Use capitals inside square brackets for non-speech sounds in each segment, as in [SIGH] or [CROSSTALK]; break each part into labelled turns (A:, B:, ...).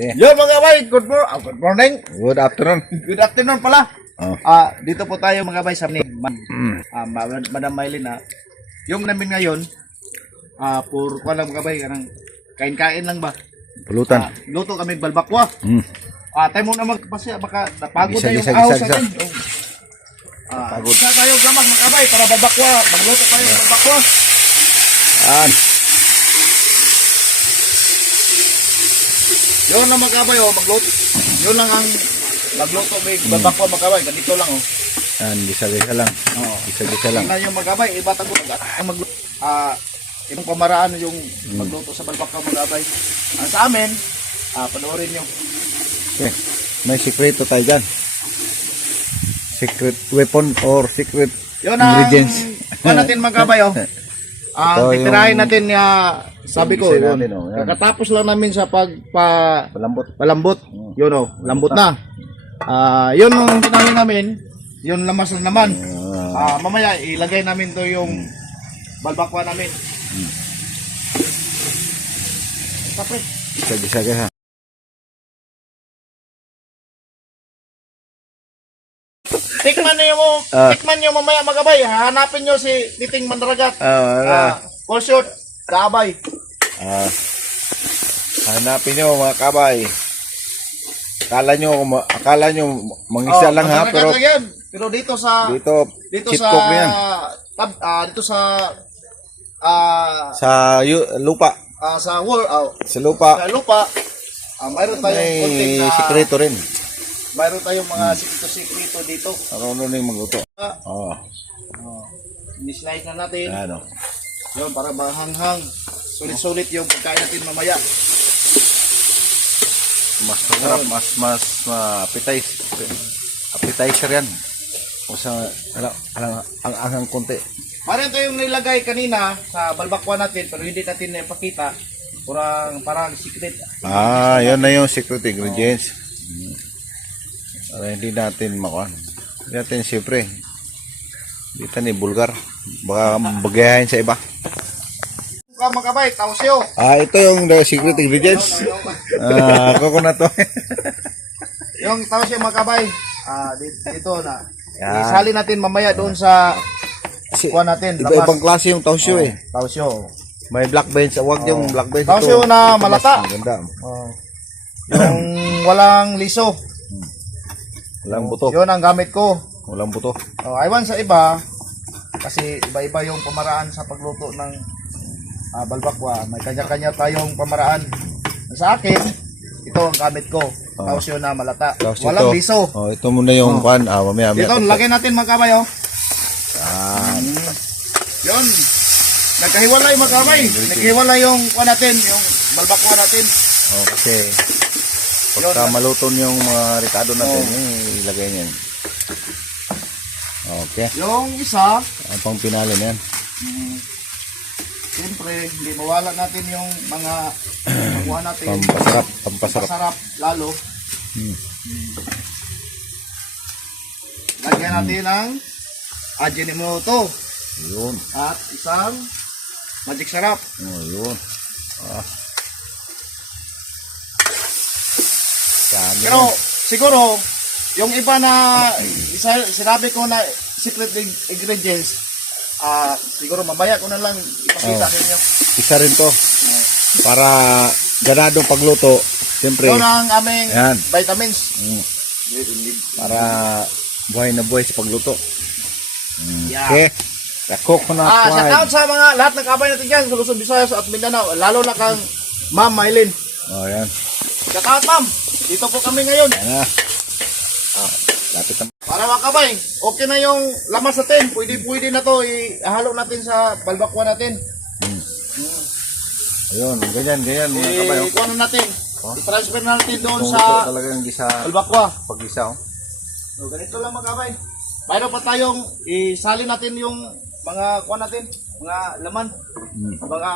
A: Yeah.
B: Yo mga bay, good, mor ah, good morning.
A: Good afternoon.
B: Good afternoon pala.
A: Oh.
B: Ah, dito po tayo mga bay sa ni
A: Mm.
B: ah, Ma- Madam Maylin ah. Yung namin ngayon, ah, pur ko lang mga bay, kanang kain-kain lang ba?
A: Pulutan.
B: Ah, luto kami balbakwa.
A: Mm.
B: Ah, tayo muna magpasya, baka napagod na yung
A: gisa,
B: natin. Oh. Ah. Isa tayo gamag mga bay para balbakwa. Magluto tayo ng balbakwa.
A: Yan.
B: Yun lang mga kabay, oh, magluto. Yun lang ang magluto may balbakwa mga kabay. Ganito lang oh.
A: Yan, gisa-gisa lang.
B: Oo.
A: Gisa-gisa lang.
B: Tingnan yung magabay, iba tago ang magluto. Ah, ibang pamaraan yung magluto sa balbakwa magabay. Ang sa amin, ah, panoorin nyo.
A: Okay. May sikreto tayo dyan. Secret weapon or secret
B: Yun ang
A: ingredients.
B: natin magabay oh. Ang [LAUGHS]
A: Ito
B: titirahin
A: yung-
B: natin ya sabi ko, yun,
A: natin, oh, yan.
B: kakatapos lang namin sa pagpa
A: Palambot.
B: palambot. Yun oh, lambot na. Ah, yun ang tinahin namin, yun lamas na naman.
A: Ah,
B: Ah, mamaya ilagay namin to yung balbakwa namin. Tapos,
A: gisa-gisa gisa.
B: tikman niyo mo,
A: Ah.
B: tikman niyo mamaya magabay. Hanapin niyo si Titing Mandragat.
A: Ah, wala.
B: Ah, kaabay.
A: Ah, hanapin nyo mga kabay. Akala nyo, akala nyo mangisa
B: Oh,
A: lang ha, pero
B: yan. Pero dito sa
A: dito,
B: dito sa
A: na yan.
B: tab, ah, dito sa ah
A: Sa yu- lupa,
B: ah, sa wall ah,
A: sa lupa,
B: sa lupa ah, mayroon tayong konting
A: may
B: ah,
A: sikreto rin.
B: mayroon tayong mga sikreto-sikreto dito.
A: Ano ano yung magluto?
B: Ah,
A: Oh,
B: oh, Ni-slice na natin.
A: ano.
B: Yun, para mahanghang. Sulit-sulit yung pagkain natin mamaya.
A: Mas masarap, mas mas uh, appetizer. Appetizer yan. O sa, alang, alang, ang anghang konti.
B: Parang ito yung nilagay kanina sa balbakwa natin pero hindi natin napakita. Parang, parang secret.
A: Ah, yun na yung secret ingredients. Mm. Para hindi natin makuha. Hindi natin siyempre. Dito ni bulgar. Baka [LAUGHS] bagayahin sa iba.
B: Ka magkabay, tausyo.
A: Ah, ito yung the secret ingredients. Ah, coconut [LAUGHS] oil.
B: Yung tausyo magkabay. Ah, dito, na.
A: Yan.
B: Isali natin mamaya doon sa
A: Kasi
B: kuha natin.
A: Iba-ibang klase yung tausyo eh.
B: Tausyo.
A: May black beans. Huwag yung black beans.
B: Tausyo na malata.
A: Ang ganda.
B: Oh. Yung [CLEARS THROAT] walang liso.
A: Walang buto.
B: Yun ang gamit ko.
A: Walang buto.
B: Oh, aywan sa iba kasi iba-iba yung pamaraan sa pagluto ng ah, balbakwa. May kanya-kanya tayong pamaraan. Sa akin, ito ang gamit ko.
A: Oh.
B: Tausyo na malata.
A: Tausyo
B: Walang
A: to.
B: liso.
A: Oh, ito muna yung pan. Ah, mamaya. mamaya.
B: Dito, lagay natin mga kamay, oh.
A: Ah,
B: Yun. Nagkahiwalay mga kamay. Nagkahiwalay yung kuha natin, yung balbakwa natin.
A: Okay. Pagka
B: Yun.
A: maluto yung mga ricado natin,
B: Oh.
A: eh, ilagay niyan. Okay.
B: Yung isa,
A: Ang pang pinali niyan.
B: Siyempre, hindi mawala natin yung mga [CLEARS THROAT] makuha natin.
A: Pampasarap. Pampasarap.
B: Masarap lalo.
A: Hmm.
B: Lagyan natin ng Ajinomoto
A: Yun.
B: at isang magic sarap.
A: Oh, yun. Ah. Dami
B: Pero siguro, yung iba na isa, sinabi ko na secret ing- ingredients, ah siguro mamaya ko na lang ipakita
A: Oh.
B: sa inyo.
A: Isa rin to. Para ganadong pagluto. Siyempre.
B: Ito ang aming
A: Yan.
B: vitamins.
A: Mm, para buhay na buhay sa pagluto. Mm,
B: Yeah.
A: Okay. The coconut
B: Ah, shout
A: wine.
B: out sa mga lahat ng kabay natin dyan sa Luzon, Visayas at Mindanao. Lalo na kang Ma'am Maylin.
A: Oh, yan.
B: Shout out, Ma'am. Dito po kami ngayon.
A: Yan na. Ah, lapit na.
B: Para mga kabay, okay na yung lamas natin. Pwede, pwede na to. Ihalo natin sa balbakwa natin.
A: Ayun, ganyan, ganyan mga kabay.
B: Eh,
A: oh.
B: ikuha na natin.
A: Oh.
B: I-transfer na natin doon
A: Itong
B: sa
A: talaga yung gisa,
B: balbakwa.
A: pag-gisa. Oh.
B: So, ganito lang mga kabay. Mayroon pa tayong isali natin yung mga kuha natin, mga laman,
A: Mm.
B: mga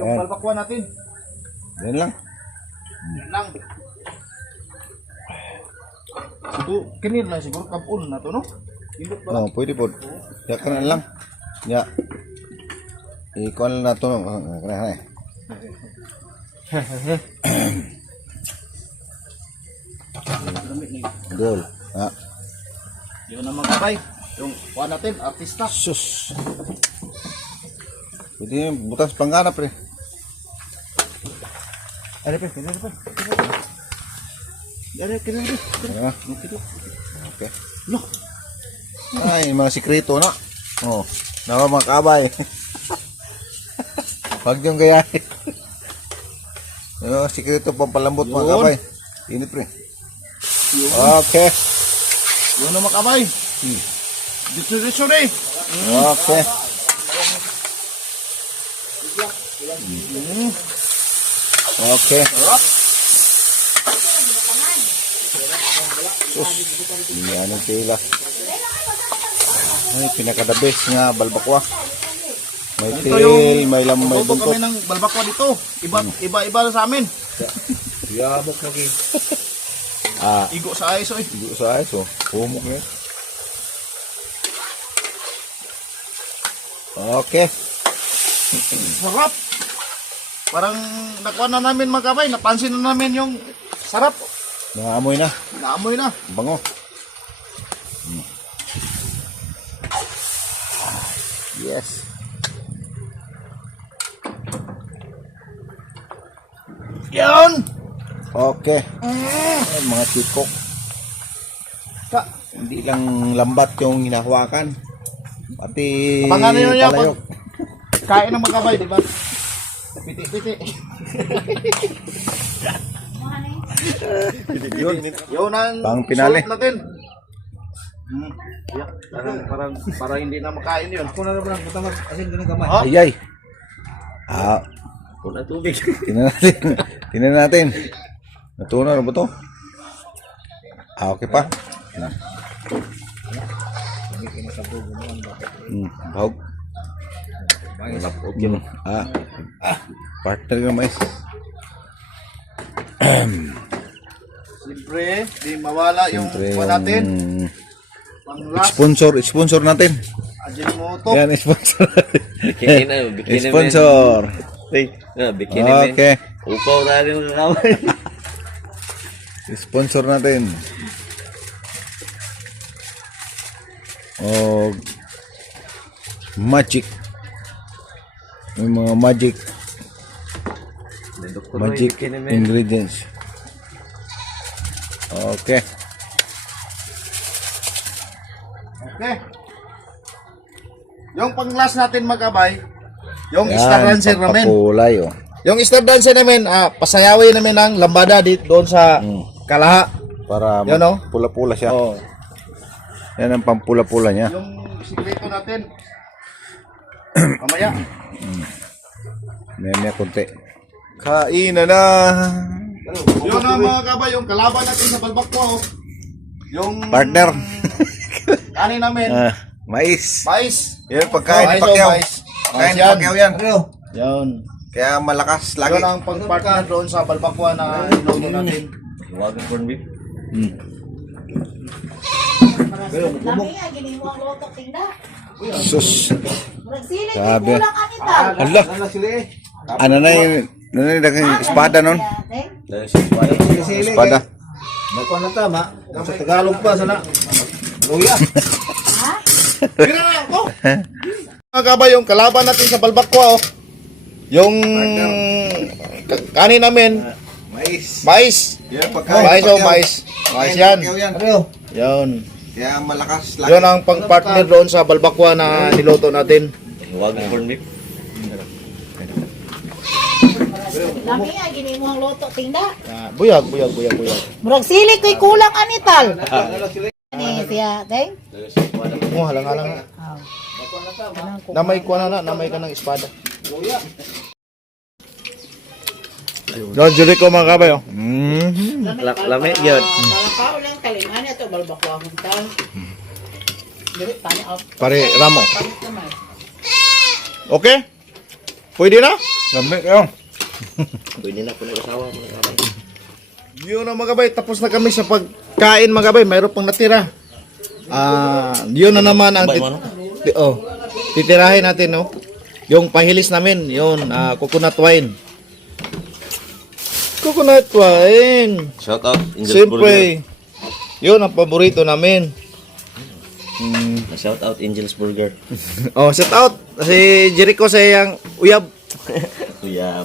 B: yung
A: Ayan.
B: balbakwa natin.
A: Yan lang.
B: Yan lang. Ito, kinir na siguro kapun na to, no?
A: Oh, pwede po. Ya ka na lang. Ya. Ikuan lang na to. no? Ah, kana, kana. [COUGHS] Goal. Ah,
B: Yun ang mga kabay. Yung kuha natin, artista.
A: sus. Pwede butas panggana, pre.
B: Ano pa? Ano pa? Ano pa?
A: Ah, Okay. Ay, mga sikreto na. Oh, nawa mga kabay. [LAUGHS] Huwag yung gayahin. Ano, sikreto pampalambot mga kabay. Ini pre. Okay.
B: Yun ang mga kabay. Dito dito rin.
A: Okay. Okay. Sus, yan ang tila. Ay, pinaka-the best nga balbakwa. May
B: Ito
A: tail,
B: yung-
A: may lam, may buntot.
B: kami ng balbakwa dito. Iba, iba-iba sa amin.
A: Yabok lagi. Ah,
B: Igo sa ayos eh.
A: hindi sa ayos oh. Humok yan. Okay.
B: Sarap. Parang nakuha na namin mga kabay. Napansin na namin yung sarap.
A: Nangamoy na.
B: Naamoy na.
A: Bango. Mm. Yes.
B: Yun!
A: Okay. Ay, mga chikok.
B: Ka-
A: Hindi lang lambat yung hinahawakan. Pati
B: Abangan nyo niya
A: palayok.
B: Kain ng mga kabay, di ba? Piti-piti. [LAUGHS]
A: Yun.
B: Yun ang
A: Pang pinali.
B: natin. Hmm. Yeah, parang, parang, parang hindi na makain yun. Kung na naman, buta mag asin ganun gamay. Ha?
A: Ayay. Ah,
B: Kung na tubig. [LAUGHS]
A: tingnan natin. tingnan natin. Natunaw na ba to? Ah, okay pa. Hmm, bahog. Hmm, ah, partner ng mais.
B: Siyempre, di mawala yung
A: Siyempre,
B: kuha natin.
A: yung
B: Pang last,
A: sponsor, sponsor natin.
B: Ajinomoto.
A: Yan, sponsor.
C: Bikini na, bikini
A: sponsor.
C: men. Ah, bikini men.
A: Okay.
C: Upaw na rin mga kamay. [LAUGHS]
A: Sponsor natin. O magic. Yung mga magic magic ingredients. Okay.
B: Okay. Yung pang last natin magkabay, yung
A: Yan,
B: star dancer namin.
A: oh.
B: Yung star dancer namin, ah, pasayawin namin ng lambada dito doon sa
A: Mm.
B: Kalaha.
A: Para
B: Yan, oh.
A: pula-pula siya.
B: Oh.
A: Yan ang pampula-pula niya.
B: Yung sikreto natin. [CLEARS THROAT] Mamaya.
A: May may konti. Kain na na.
B: Yun ang mga kabay, yung kalaban natin sa balbakwa. Oh. Yung
A: Partner. [LAUGHS]
B: kanin namin,
A: Ah, mais.
B: mais.
A: Yan pagkain ni
B: Mais, oh,
A: Pacquiao.
B: mais.
A: Pagkain ni
B: Mais yan.
A: Pacquiao yan.
B: Yun.
A: Kaya malakas lagi.
B: Yun ang pang-partner doon sa balbakwa na inuno natin.
C: Huwag ang corn beef.
A: Hmm.
D: Lotok tinda.
A: Sus.
D: Ital.
A: Ala. Ano na yung ano na yung espada nun?
C: Dahil siya wala.
A: Espada.
B: Nakuha na tama. Sa Tagalog pa, sana. Luya. [LAUGHS]
D: Ha?
B: Tira na ako. Mga kabay, yung kalaban natin sa balbakwa, oh. Yung ka- kanin namin,
A: Mais.
B: mais.
A: Yan
B: Mais, oh, mais. Mais yan.
A: yan. Kaya malakas lagi.
B: Yun ang pang-partner doon sa balbakwa na niloto natin.
C: Huwag ang corn beef.
D: Lami nga, giniwa ang lotok tinda.
B: Ah, buyag, buyag, buyag, buyag.
D: Murag sili, ko'y kulang ang ital. Ni siya, teng.
B: Oh.
D: Oh. Anong ko?
B: Namay ko na na, namay ka ng espada. Don Jericho mga kabay, oh.
A: Mm.
C: La- Lami yun.
D: Balakaw lang, talingan ito, balbakwa tani out.
B: Pare Ramo. Okay? Pwede na?
A: Lamig yun.
C: Pwede na po ng asawa mga kamay.
B: Yun na mga kabay, tapos na kami sa pagkain mga kabay, mayroon pang natira. Ah, yun na naman ang tit- ti- oh, titirahin natin, no? Yung pahilis namin, yun, ah, coconut wine. Coconut wine.
C: Shout out, Angel's Burger.
B: Siyempre, yun ang paborito namin. Mm.
C: Shout out, Angel's Burger. [LAUGHS]
B: Oh, shout out. Si Jericho sa iyang uyab. [LAUGHS]
C: Uyab.